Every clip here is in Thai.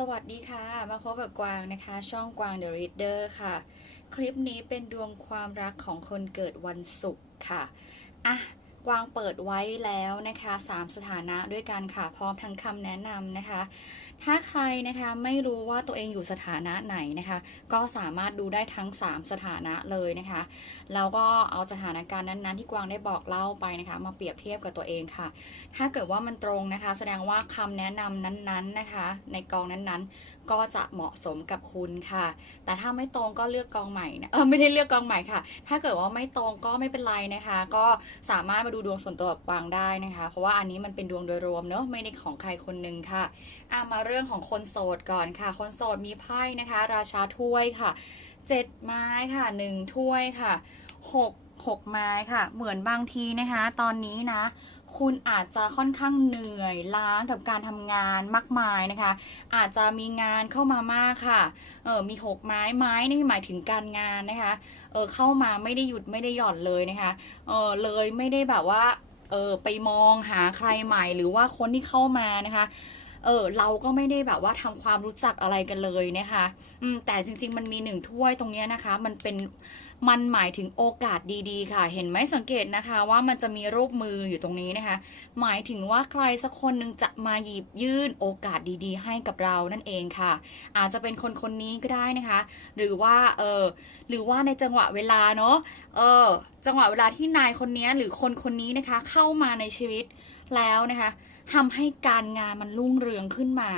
สวัสดีค่ะ มาพบกับกวางนะคะ ช่องกวาง The Reader ค่ะ คลิปนี้เป็นดวงความรักของคนเกิดวันศุกร์ค่ะ อะ กวางเปิดไว้แล้วนะคะ 3 สถานะด้วยกันค่ะ พร้อมทั้งคำแนะนำนะคะถ้าใครนะคะไม่รู้ว่าตัวเองอยู่สถานะไหนนะคะ ก็สามารถดูได้ทั้ง 3 สถานะเลยนะคะ แล้วก็เอาสถานการณ์นั้นๆ ที่กวางได้บอกเล่าไปนะคะ มาเปรียบเทียบกับตัวเองค่ะ ถ้าเกิดว่ามันตรงนะคะ แสดงว่าคำแนะนำนั้นๆนะคะ ในกองนั้นๆ ก็จะเหมาะสมกับคุณค่ะ แต่ถ้าไม่ตรงก็เลือกกองใหม่นะเออไม่ได้เลือกกองใหม่ค่ะ ถ้าเกิดว่าไม่ตรงก็ไม่เป็นไรนะคะ ก็สามารถมาดูดวงส่วนตัวกับกวางได้นะคะ เพราะว่าอันนี้มันเป็นดวงโดยรวมเนอะไม่ได้ของใครคนนึงค่ะอะมาเรื่ื่องของคนโสดก่อนค่ะ คนโสดมีไพ่นะคะ ราชาถ้วยค่ะเจ็ดไม้ค่ะหนึ่งถ้วยค่ะหกหกไม้ค่ะ เหมือนบางทีนะคะ ตอนนี้นะ คุณอาจจะค่อนข้างเหนื่อยล้ากับการทำงานมากมายนะคะ อาจจะมีงานเข้ามามากค่ะ เออมีหกไม้ไม้นี่หมายถึงการงานนะคะ เออเข้ามาไม่ได้หยุดไม่ได้หย่อนเลยนะคะ เออเลยไม่ได้แบบว่า เออไปมองหาใครใหม่หรือว่าคนที่เข้ามานะคะ เออเราก็ไม่ได้แบบว่าทำความรู้จักอะไรกันเลยนะคะ อืมแต่จริง ๆ มันมีหนึ่งถ้วยตรงเนี้ยนะคะ มันเป็นมันหมายถึงโอกาสดีๆ ค่ะ เห็นไหมสังเกตนะคะ ว่ามันจะมีรูปมืออยู่ตรงนี้นะคะ หมายถึงว่าใครสักคนหนึ่งจะมาหยิบยื่นโอกาสดีๆ ให้กับเรานั่นเองค่ะ อาจจะเป็นคนคนนี้ก็ได้นะคะ หรือว่าเออหรือว่าในจังหวะเวลาเนาะเออจังหวะเวลาที่นายคนนี้หรือคนคนนี้นะคะ เข้ามาในชีวิตแล้วนะคะทำให้การงานมันรุ่งเรืองขึ้นมา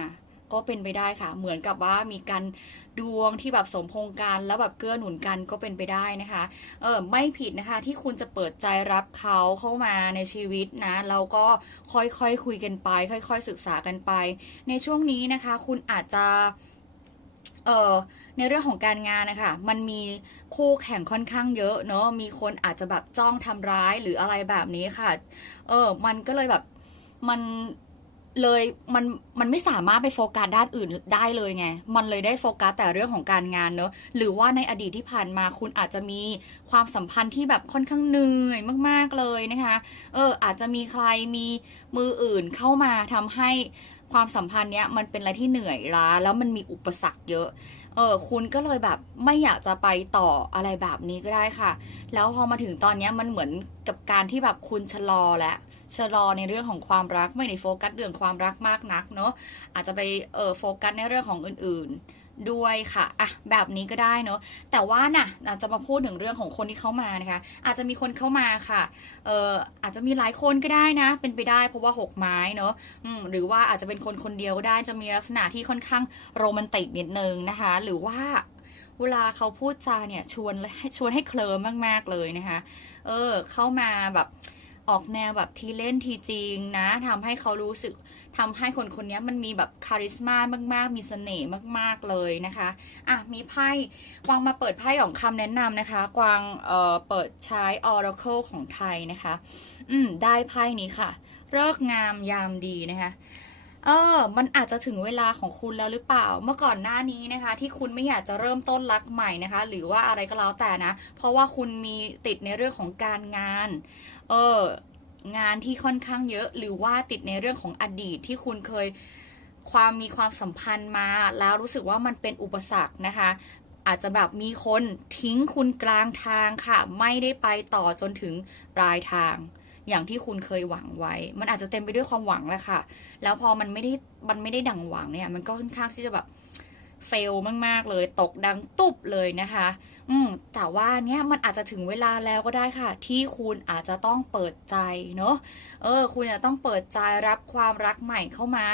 ก็เป็นไปได้ค่ะ เหมือนกับว่ามีการดวงที่แบบสมพงกัน แล้วแบบเกื้อหนุนกันก็เป็นไปได้นะคะ เออไม่ผิดนะคะที่คุณจะเปิดใจรับเขาเข้ามาในชีวิตนะแล้วก็ค่อยๆคคุยกันไป ค่อย ๆ ศึกษากันไป ในช่วงนี้นะคะ คุณอาจจะเออในเรื่องของการงานนะคะมันมีคู่แข่งค่อนข้างเยอะเนอะมีคนอาจจะแบบจ้องทำร้ายหรืออะไรแบบนี้ค่ะ เออมันก็เลยแบบมัน เลยมันมันไม่สามารถไปโฟกัสด้านอื่นได้เลยไง มันเลยได้โฟกัสแต่เรื่องของการงานเนอะหรือว่าในอดีตที่ผ่านมาคุณอาจจะมีความสัมพันธ์ที่แบบค่อนข้างเหนื่อยมากๆเลยนะคะ เอออาจจะมีใครมีมืออื่นเข้ามาทำให้ความสัมพันธ์เนี้ยมันเป็นอะไรที่เหนื่อยล้าแล้วมันมีอุปสรรคเยอะ เออคุณก็เลยแบบไม่อยากจะไปต่ออะไรแบบนี้ก็ได้ค่ะ แล้วพอมาถึงตอนเนี้ยมันเหมือนกับการที่แบบคุณชะลอแล้ว ชะลอในเรื่องของความรักไม่ได้โฟกัสเรื่องความรักมากนักเนาะอาจจะไปเออโฟกัสในเรื่องของอื่นๆด้วยค่ะอะแบบนี้ก็ได้เนาะแต่ว่าน่ะอาจจะมาพูดถึงเรื่องของคนที่เข้ามานะคะ อาจจะมีคนเข้ามาค่ะเอออาจจะมีหลายคนก็ได้นะ เป็นไปได้เพราะว่าหกไม้เนาะหรือว่าอาจจะเป็นคนคนเดียวก็ได้จะมีลักษณะที่ค่อนข้างโรแมนติกนิดนึงนะคะ หรือว่าเวลาเขาพูดจาเนี่ยชวนชวนให้เคลิ้มมาก ๆ เลยนะคะ เออ เข้ามาแบบ ออกแนวแบบทีเล่นทีจริงนะทำให้เขารู้สึกทำให้คนคนนี้มันมีแบบคาริสมามาก ๆ มีเสน่ห์มาก ๆ เลยนะคะอะมีไพ่กวางมาเปิดไพ่ของคำแนะนำนะคะ กวางเอ่อเปิดใช้ Oracle ของไทยนะคะ อืม ได้ไพ่นี้ค่ะเลิกงามยามดีนะคะเออ มันอาจจะถึงเวลาของคุณแล้วหรือเปล่า เมื่อก่อนหน้านี้นะคะ ที่คุณไม่อยากจะเริ่มต้นรักใหม่นะคะ หรือว่าอะไรก็แล้วแต่นะ เพราะว่าคุณมีติดในเรื่องของการงาน เอองานที่ค่อนข้างเยอะหรือว่าติดในเรื่องของอดีตที่คุณเคยความมีความสัมพันธ์มา แล้วรู้สึกว่ามันเป็นอุปสรรคนะคะ อาจจะแบบมีคนทิ้งคุณกลางทางค่ะ ไม่ได้ไปต่อจนถึงปลายทาง อย่างที่คุณเคยหวังไว้ มันอาจจะเต็มไปด้วยความหวังแหละค่ะ แล้วพอมันไม่ได้มันไม่ได้ดังหวังเนี่ย มันก็ค่อนข้างที่จะแบบเฟลมาก ๆ เลย ตกดังตุบเลยนะคะ อืมแต่ว่าเนี่ยมันอาจจะถึงเวลาแล้วก็ได้ค่ะ ที่คุณอาจจะต้องเปิดใจเนาะเออ คุณจะต้องเปิดใจรับความรักใหม่เข้ามา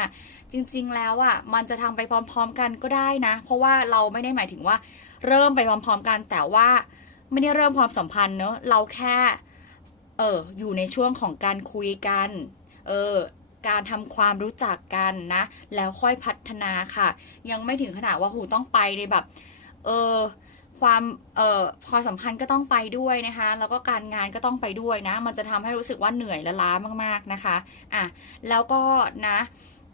จริง ๆ แล้วอะ่ะ มันจะทำไปพร้อม ๆ กันก็ได้นะ เพราะว่าเราไม่ได้หมายถึงว่า เริ่มไปพร้อม ๆ กัน แต่ว่าไม่ได้เริ่มความสัมพันธ์เนาะเราแค่เอออยู่ในช่วงของการคุยกันเออการทำความรู้จักกันนะ แล้วค่อยพัฒนาค่ะ ยังไม่ถึงขนาดว่าหูต้องไปในแบบ เออ ความเอ่อความสัมพันธ์ก็ต้องไปด้วยนะคะ แล้วก็การงานก็ต้องไปด้วยนะ มันจะทำให้รู้สึกว่าเหนื่อยและล้ามากๆนะคะอะแล้วก็นะ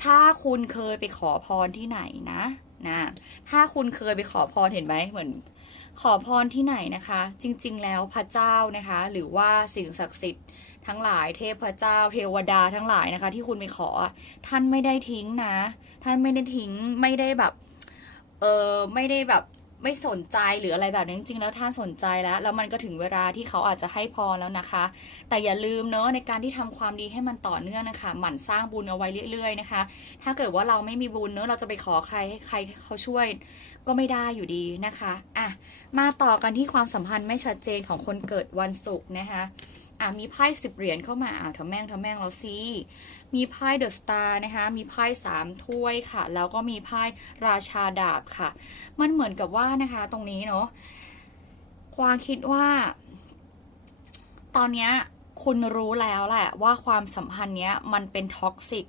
ถ้าคุณเคยไปขอพรที่ไหนนะนะถ้าคุณเคยไปขอพรเห็นไหมเหมือน ขอพรที่ไหนนะคะ จริง ๆ แล้วพระเจ้านะคะ หรือว่าสิ่งศักดิ์สิทธิ์ทั้งหลายเทพเจ้าเทวดาทั้งหลายนะคะ ที่คุณไปขอ ท่านไม่ได้ทิ้งนะ ท่านไม่ได้ทิ้งไม่ได้แบบเออไม่ได้แบบ ไม่สนใจหรืออะไรแบบนี้จริงๆแล้วท่านสนใจแล้ว แล้วมันก็ถึงเวลาที่เขาอาจจะให้พรแล้วนะคะ แต่อย่าลืมเนอะในการที่ทำความดีให้มันต่อเนื่องนะคะ หมั่นสร้างบุญเอาไว้เรื่อยๆนะคะ ถ้าเกิดว่าเราไม่มีบุญเนอะเราจะไปขอใครให้ใครเขาช่วย ก็ไม่ได้อยู่ดีนะคะอะมาต่อกันที่ความสัมพันธ์ไม่ชัดเจนของคนเกิดวันศุกร์นะคะ อะมีไพ่สิบเหรียญเข้ามาอะทำแม่งทำแม่งแล้วสิมีไพ่เดอะสตาร์นะคะ มีไพ่สามถ้วยค่ะ แล้วก็มีไพ่ราชาดาบค่ะ มันเหมือนกับว่านะคะตรงนี้เนาะกวางคิดว่า ตอนเนี้ยคุณรู้แล้วแหละว่าความสัมพันธ์เนี้ยมันเป็นท็อกซิก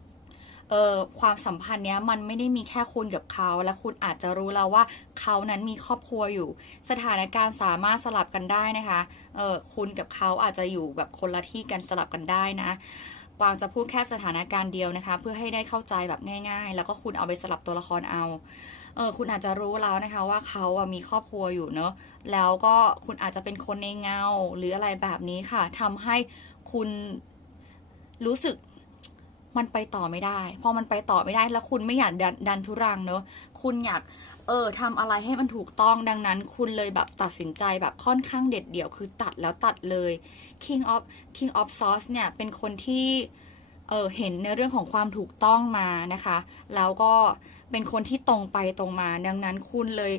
เออความสัมพันธ์เนี้ยมันไม่ได้มีแค่คุณกับเขา และคุณอาจจะรู้แล้วว่าเขานั้นมีครอบครัวอยู่ สถานการณ์สามารถสลับกันได้นะคะเออคุณกับเขาอาจจะอยู่แบบคนละที่กันสลับกันได้นะกวางจะพูดแค่สถานการณ์เดียวนะคะ เพื่อให้ได้เข้าใจแบบง่าย ๆ แล้วก็คุณเอาไปสลับตัวละครเอาเออคุณอาจจะรู้แล้วนะคะว่าเขาอะมีครอบครัวอยู่เนอะแล้วก็คุณอาจจะเป็นคนในเงาหรืออะไรแบบนี้ค่ะทำให้คุณรู้สึก มันไปต่อไม่ได้ พอมันไปต่อไม่ได้แล้วคุณไม่อยากดันดันทุรังเนอะคุณอยากเออทำอะไรให้มันถูกต้องดังนั้น คุณเลยแบบตัดสินใจแบบค่อนข้างเด็ดเดี่ยวคือตัดแล้วตัดเลย King of King of Sauce เนี่ยเป็นคนที่เออเห็นในเรื่องของความถูกต้องมานะคะ แล้วก็เป็นคนที่ตรงไปตรงมา ดังนั้นคุณเลย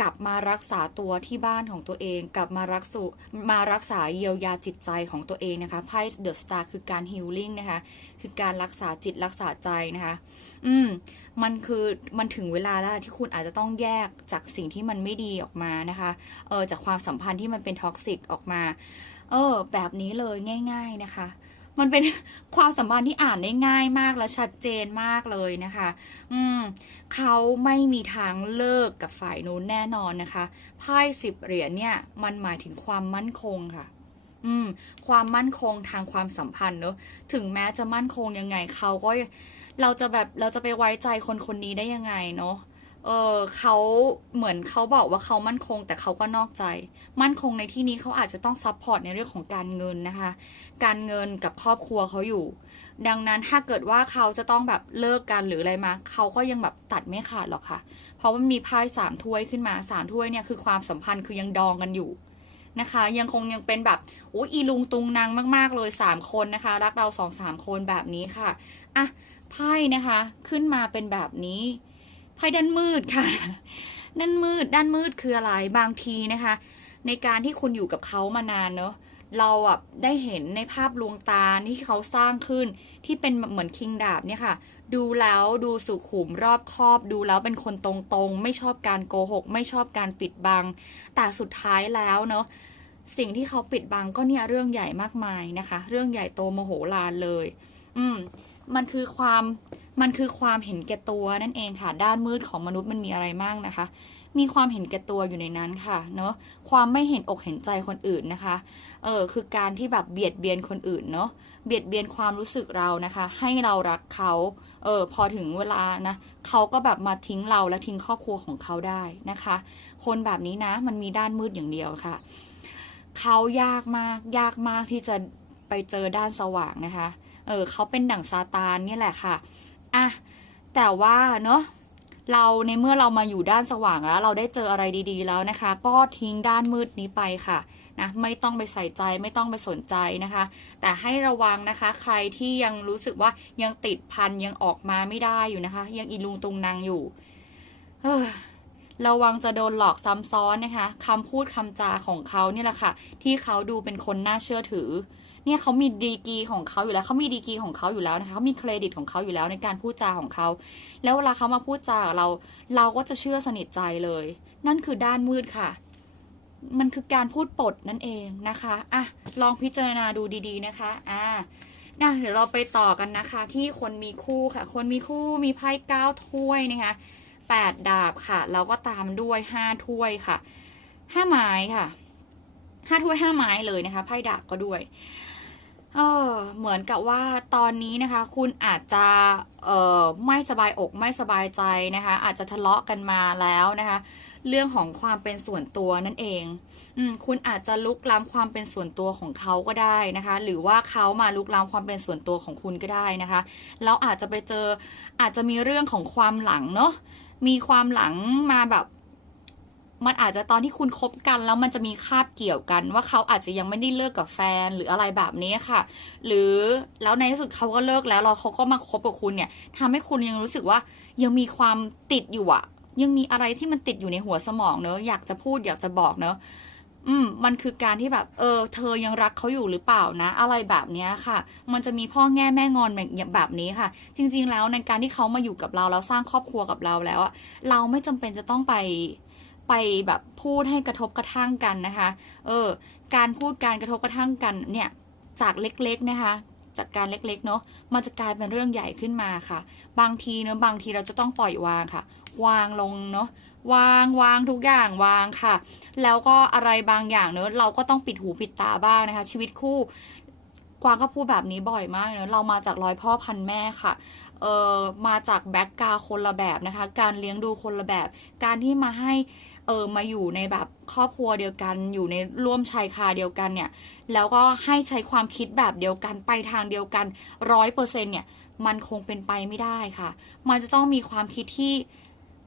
กลับมารักษาตัวที่บ้านของตัวเอง กลับมารักษามารักษาเยียวยาจิตใจของตัวเองนะคะไพ่เดอะสตาร์คือการฮิลลิ่งนะคะคือการรักษาจิตรักษาใจนะคะอืมมันคือมันถึงเวลาแล้วที่คุณอาจจะต้องแยกจากสิ่งที่มันไม่ดีออกมานะคะเออจากความสัมพันธ์ที่มันเป็นท็อกซิกออกมาเออแบบนี้เลยง่าย ๆนะคะ มันเป็นความสัมพันธ์ที่อ่านได้ง่ายมากและชัดเจนมากเลยนะคะ อืมเขาไม่มีทางเลิกกับฝ่ายนู้นแน่นอนนะคะไพ่สิบเหรียญเนี่ยมันหมายถึงความมั่นคงค่ะ อืม ความมั่นคงทางความสัมพันธ์เนอะถึงแม้จะมั่นคงยังไงเขาก็เราจะแบบเราจะไปไว้ใจคนคนนี้ได้ยังไงเนาะ เออเขาเหมือนเขาบอกว่าเขามั่นคง แต่เขาก็นอกใจ มั่นคงในที่นี้เขาอาจจะต้องซัพพอร์ตในเรื่องของการเงินนะคะ การเงินกับครอบครัวเขาอยู่ ดังนั้นถ้าเกิดว่าเขาจะต้องแบบเลิกกันหรืออะไรมาเขาก็ยังแบบตัดไม่ขาดหรอกค่ะ เพราะว่ามันมีไพ่สามถ้วยขึ้นมาสามถ้วยเนี่ยคือความสัมพันธ์คือยังดองกันอยู่นะคะ ยังคงยังเป็นแบบโอ้อีลุงตุงนางมาก ๆ เลยสามคนนะคะ รักเราสองสามคนแบบนี้ค่ะอะไพ่นะคะขึ้นมาเป็นแบบนี้ ไพ่ด้านมืดค่ะ ด้านมืด ด้านมืดคืออะไร บางทีนะคะ ในการที่คุณอยู่กับเขามานานเนอะเราอะได้เห็นในภาพลวงตาที่เขาสร้างขึ้นที่เป็นเหมือนคิงดาบเนี่ยค่ะ ดูแล้วดูสุขุมรอบคอบ ดูแล้วเป็นคนตรงๆ ไม่ชอบการโกหก ไม่ชอบการปิดบัง แต่สุดท้ายแล้วเนอะสิ่งที่เขาปิดบังก็เนี่ยเรื่องใหญ่มากมายนะคะ เรื่องใหญ่โตโมโหลานเลย อืม มันคือความ มันคือความเห็นแก่ตัวนั่นเองค่ะ ด้านมืดของมนุษย์มันมีอะไรบ้างนะคะ มีความเห็นแก่ตัวอยู่ในนั้นค่ะ เนอะความไม่เห็นอกเห็นใจคนอื่นนะคะ เออคือการที่แบบเบียดเบียนคนอื่นเนอะเบียดเบียนความรู้สึกเรานะคะ ให้เรารักเขา เออพอถึงเวลานะเขาก็แบบมาทิ้งเราและทิ้งครอบครัวของเขาได้นะคะ คนแบบนี้นะ มันมีด้านมืดอย่างเดียวค่ะ เขายากมากยากมากที่จะไปเจอด้านสว่างนะคะ เออเขาเป็นดั่งซาตานนี่แหละค่ะ อะแต่ว่าเนอะเราในเมื่อเรามาอยู่ด้านสว่างแล้ว เราได้เจออะไรดีๆแล้วนะคะ ก็ทิ้งด้านมืดนี้ไปค่ะนะไม่ต้องไปใส่ใจไม่ต้องไปสนใจนะคะ แต่ให้ระวังนะคะ ใครที่ยังรู้สึกว่ายังติดพันยังออกมาไม่ได้อยู่นะคะ ยังอีลุงตุงนางอยู่เฮ้ยระวังจะโดนหลอกซ้ำซ้อนนะคะคำพูดคำจาของเขาเนี่ยแหละค่ะ ที่เขาดูเป็นคนน่าเชื่อถือ เนี่ยเขามีดีกีของเขาอยู่แล้วเขามีดีกีของเขาอยู่แล้วนะคะเขามีเครดิตของเขาอยู่แล้วในการพูดจาของเขา แล้วเวลาเขามาพูดจาเรา เราก็จะเชื่อสนิทใจเลย นั่นคือด้านมืดค่ะ มันคือการพูดปดนั่นเองนะคะอะลองพิจารณาดูดีๆนะคะอ่านะเดี๋ยวเราไปต่อกันนะคะ ที่คนมีคู่ค่ะ คนมีคู่มีไพ่เก้าถ้วยนะคะแปดดาบค่ะ แล้วก็ตามด้วยห้าถ้วยค่ะห้าไม้ค่ะห้าถ้วยห้าไม้เลยนะคะไพ่ดาบก็ด้วย เออเหมือนกับว่าตอนนี้นะคะ คุณอาจจะเออไม่สบายอกไม่สบายใจนะคะ อาจจะทะเลาะกันมาแล้วนะคะ เรื่องของความเป็นส่วนตัวนั่นเองอืมคุณอาจจะลุกล้ำความเป็นส่วนตัวของเขาก็ได้นะคะ หรือว่าเขามาลุกล้ำความเป็นส่วนตัวของคุณก็ได้นะคะแล้วอาจจะไปเจออาจจะมีเรื่องของความหลังเนาะมีความหลังมาแบบ มันอาจจะตอนที่คุณคบกันแล้วมันจะมีคาบเกี่ยวกัน ว่าเขาอาจจะยังไม่ได้เลิกกับแฟนหรืออะไรแบบนี้ค่ะ หรือแล้วในที่สุดเขาก็เลิกแล้วแล้วเขาก็มาคบกับคุณเนี่ยทำให้คุณยังรู้สึกว่ายังมีความติดอยู่อะยังมีอะไรที่มันติดอยู่ในหัวสมองเนอะอยากจะพูดอยากจะบอกเนอะอืมมันคือการที่แบบ เออ เธอยังรักเขาอยู่หรือเปล่านะ อะไรแบบนี้ค่ะ มันจะมีพ่อแง่แม่งอนแบบนี้ค่ะ จริง ๆ แล้วในการที่เขามาอยู่กับเราแล้วสร้างครอบครัวกับเราแล้วอะเราไม่จำเป็นจะต้องไป ไปแบบพูดให้กระทบกระทั่งกันนะคะ เออ การพูดการกระทบกระทั่งกันเนี่ยจากเล็กๆนะคะจากการเล็กๆเนาะ มันจะกลายเป็นเรื่องใหญ่ขึ้นมาค่ะ บางทีเนาะบางทีเราจะต้องปล่อยวางค่ะ วางลงเนาะ วางวางทุกอย่างวางค่ะ แล้วก็อะไรบางอย่างเนอะเราก็ต้องปิดหูปิดตาบ้างนะคะ ชีวิตคู่กวางก็พูดแบบนี้บ่อยมากเนอะเรามาจากร้อยพ่อพันแม่ค่ะ เออมาจากแบ็กกราวคนละแบบนะคะ การเลี้ยงดูคนละแบบ การที่มาให้เออมาอยู่ในแบบครอบครัวเดียวกัน อยู่ในร่วมชายคาเดียวกันเนี่ย แล้วก็ให้ใช้ความคิดแบบเดียวกันไปทางเดียวกันร้อยเปอร์เซ็นเนี่ยมันคงเป็นไปไม่ได้ค่ะ มันจะต้องมีความคิดที่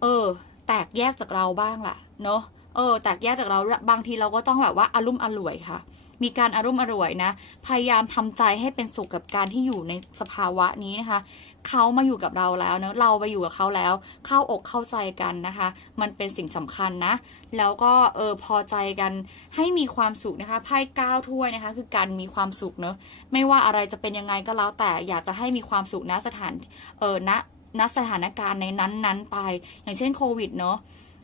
เออแตกแยกจากเราบ้างล่ะเนอะเออแตกแยกจากเราบางทีเราก็ต้องแบบว่าอารมุ่มอร่วยค่ะ มีการอารุ่มอร่วยนะ พยายามทำใจให้เป็นสุขกับการที่อยู่ในสภาวะนี้นะคะ เขามาอยู่กับเราแล้วเนอะเราไปอยู่กับเขาแล้ว เข้าอกเข้าใจกันนะคะ มันเป็นสิ่งสำคัญนะ แล้วก็เออพอใจกันให้มีความสุขนะคะไพ่เก้าถ้วยนะคะ คือการมีความสุขเนอะไม่ว่าอะไรจะเป็นยังไงก็แล้วแต่อยากจะให้มีความสุขณสถานเออณณสถานการณ์ในนั้นๆไป อย่างเช่นโควิดเนอะ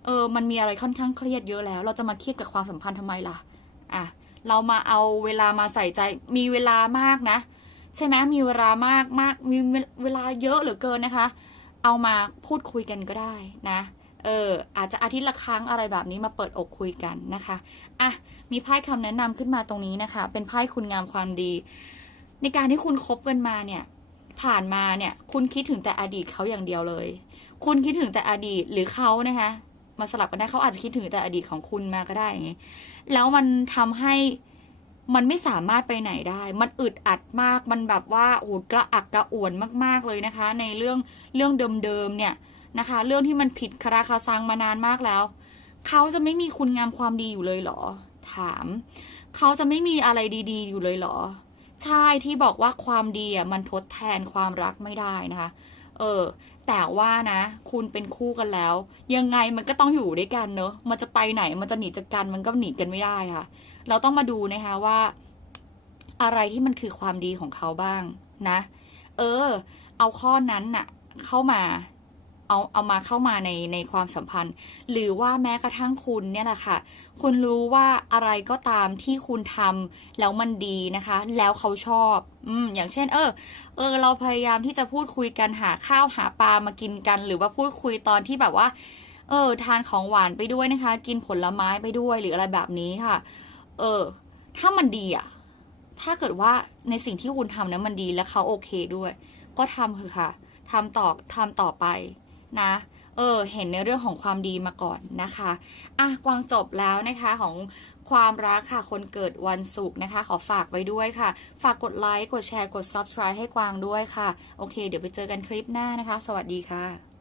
เออมันมีอะไรค่อนข้างเครียดเยอะแล้ว เราจะมาเครียดกับความสัมพันธ์ทำไมล่ะ อะ เรามาเอาเวลามาใส่ใจ มีเวลามากนะ ใช่ไหมมีเวลามากมากมีเวลาเยอะเหลือเกินนะคะ เอามาพูดคุยกันก็ได้นะเอออาจจะอาทิตย์ละครั้งอะไรแบบนี้มาเปิดอกคุยกันนะคะอะมีไพ่คำแนะนำขึ้นมาตรงนี้นะคะ เป็นไพ่คุณงามความดี ในการที่คุณคบกันมาเนี่ย ผ่านมาเนี่ย คุณคิดถึงแต่อดีตเขาอย่างเดียวเลย คุณคิดถึงแต่อดีตหรือเขานะคะ มาสลับกันได้เขาอาจจะคิดถึงแต่อดีตของคุณมาก็ได้อย่างนี้แล้วมันทำให้มันไม่สามารถไปไหนได้ มันอึดอัดมาก มันแบบว่าโอ้กระอักกระอ่วนมาก ๆเลยนะคะ ในเรื่องเรื่องเดิมๆเนี่ยนะคะ เรื่องที่มันผิดคาราคาซังมานานมากแล้ว เขาจะไม่มีคุณงามความดีอยู่เลยเหรอ ถาม เขาจะไม่มีอะไรดี ๆ อยู่เลยเหรอ ใช่ที่บอกว่าความดีอะมันทดแทนความรักไม่ได้นะคะ เออ แต่ว่านะ คุณเป็นคู่กันแล้ว ยังไงมันก็ต้องอยู่ด้วยกันเนอะมันจะไปไหนมันจะหนีจากกันมันก็หนีกันไม่ได้ค่ะ เราต้องมาดูนะคะว่า อะไรที่มันคือความดีของเขาบ้างนะ เออ เอาข้อนั้นน่ะ เข้ามา เอาเอามาเข้ามาในในความสัมพันธ์ หรือว่าแม้กระทั่งคุณเนี่ยแหละค่ะ คุณรู้ว่าอะไรก็ตามที่คุณทำแล้วมันดีนะคะ แล้วเขาชอบอืมอย่างเช่น เออ เออ เราพยายามที่จะพูดคุยกันหาข้าวหาปลามากินกัน หรือว่าพูดคุยตอนที่แบบว่า เออ ทานของหวานไปด้วยนะคะ กินผลไม้ไปด้วยหรืออะไรแบบนี้ค่ะ เออ ถ้ามันดีอะถ้าเกิดว่าในสิ่งที่คุณทำนั้นมันดีและเขาโอเคด้วย ก็ทำเถอะค่ะทำต่อทำต่อไป นะเออเห็นในเรื่องของความดีมาก่อนนะคะอะกวางจบแล้วนะคะของความรักค่ะ คนเกิดวันศุกร์นะคะ ขอฝากไว้ด้วยค่ะ ฝากกดไลค์ กดแชร์ กด subscribe ให้กวางด้วยค่ะ โอเค เดี๋ยวไปเจอกันคลิปหน้านะคะ สวัสดีค่ะ